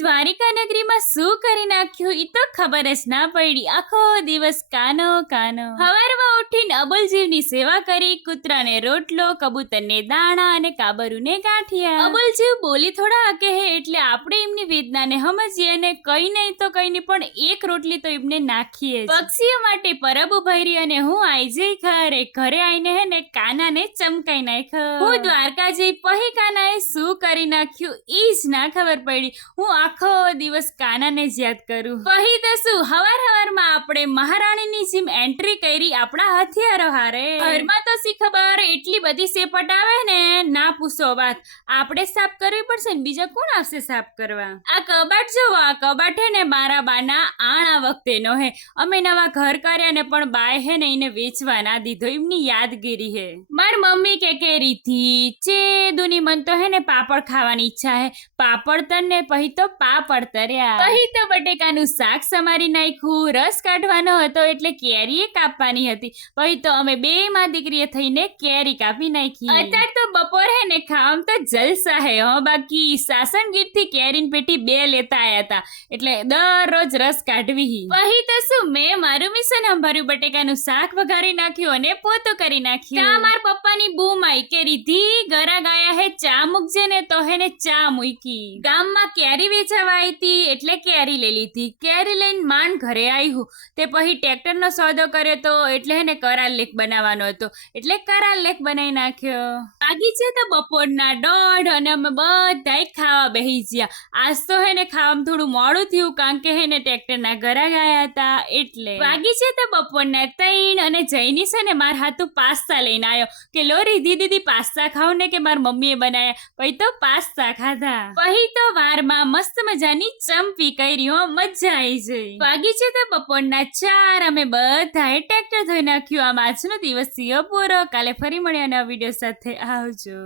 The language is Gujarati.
દ્વારિકા નગરીમાં શું કરી નાખ્યું ઈ તો ખબર જ ના પડી. આખો દિવસ કાનો કાનો. હવારમાં ઉઠીને અબુલજીવની સેવા કરી, કૂતરાને રોટલો, કબૂતરને દાણા અને કાબરુને ગાંઠિયા. અબુલજીવ બોલી થોડા હકે હે એટલે આપણે એમની વેદનાને સમજીએ અને કઈ નહીં તો કઈ નહીં પણ એક રોટલી તો એમને નાખીએ. પક્ષીઓ માટે પરબ ઉભરી અને હું આઈ જઈ ઘરે આવીને હે ને કાનાને ચમકાઈ નાખ્યો. હું દ્વારકા જઈ પહી કાનાએ શું કરી નાખ્યું ઈ જ ના ખબર પડી. હું આખો દિવસ કાનાને જ યાદ કરું. પહી તો શું હવારમાં આપણે મહારાણીની જેમ એન્ટ્રી કરી આપણા હથિયારો હારે. ઘરમાં તો શી ખબર એટલી બધી સેપટ આવે ને ના પૂછો વાત. આપણે સાફ કરવી પડશે ને બીજા કોણ આવશે સાફ કરવા. આ કબાટ જોવો, આ કબાટ હે ને મારા બાના આ વખતેનો હે. અમે નવા ઘર કર્યા ને પણ બાય હે ને એને વેચવા ના દીધો, એમની યાદગીરી હે. માર મમ્મી કે રીથી ચેદુની મન તો હે ને પાપડ ખાવાની ઈચ્છા હે. પાપડ તર ને પછી તો પાપડ તર્યા. પછી તો બટેકાનું શાક સમારી નાખ્યું. રસ કાઢવાનો હતો એટલે કેરીએ કાપવાની હતી. પછી તો અમે બે માં દીકરીએ થઈને કેરી કાપી નાખી. અત્યારે તો બપોર હે ને ખાવામાં તો જલસા હે હો. બાકી સાસણગીર થી કેરીન પેટી 2 લેતા આયા હતા એટલે દરરોજ રસ કાઢવી. પછી તો શું મેં મારું મિશન સંભાળ્યું, બટેકાનું શાક વઘારી નાખ્યું અને પોતું કરી નાખ્યું. તા માર પપ્પાની બૂમ આઈ કે રીધી ગરા ગાયા હે ચા મૂકજે ને તો હે ને ચા મૂકી. ગામમાં કેરી વેચાવા આવી હતી એટલે કેરી લઈ લીધી. કેરી લઈને માંડ ઘરે આવ્યું તે પછી ટ્રેક્ટરનો સોદો કર્યો તો એટલે હે ને કરાલ લેક બનાવવાનો હતો એટલે કરાલ લેક બનાવી નાખ્યો. વાગી છે તો બપોરના 1:30 અને અમે બધાય ખાવા બેસી ગયા. આજ તો હે ને ખાવામાં થોડું મોડું થયું કારણ કે હે ને ટ્રેક્ટરના ગરા ગયા હતા એટલે. વાગી છે તો બપોરના 3 અને જઈની છે ને માર હાથું પાસ્તા લઈને આવ્યો કે લો રીધી દીદી પાસ્તા ખાવ ને કે માર મમ્મીએ બનાયા. પછી તો પાસ્તા ખાધા. પછી તો વારમાં મસ્ત મજાની ચંપી કરી હો, મજા આવી જઈ. વાગી છે તો બપોરના 4 અમે બધાએ ટ્રેક્ટર ધોઈ નાખ્યું. આમ આજનો દિવસ પૂરો. કાલે ફરી મળ્યા નવા વિડીયો સાથે. આવજો.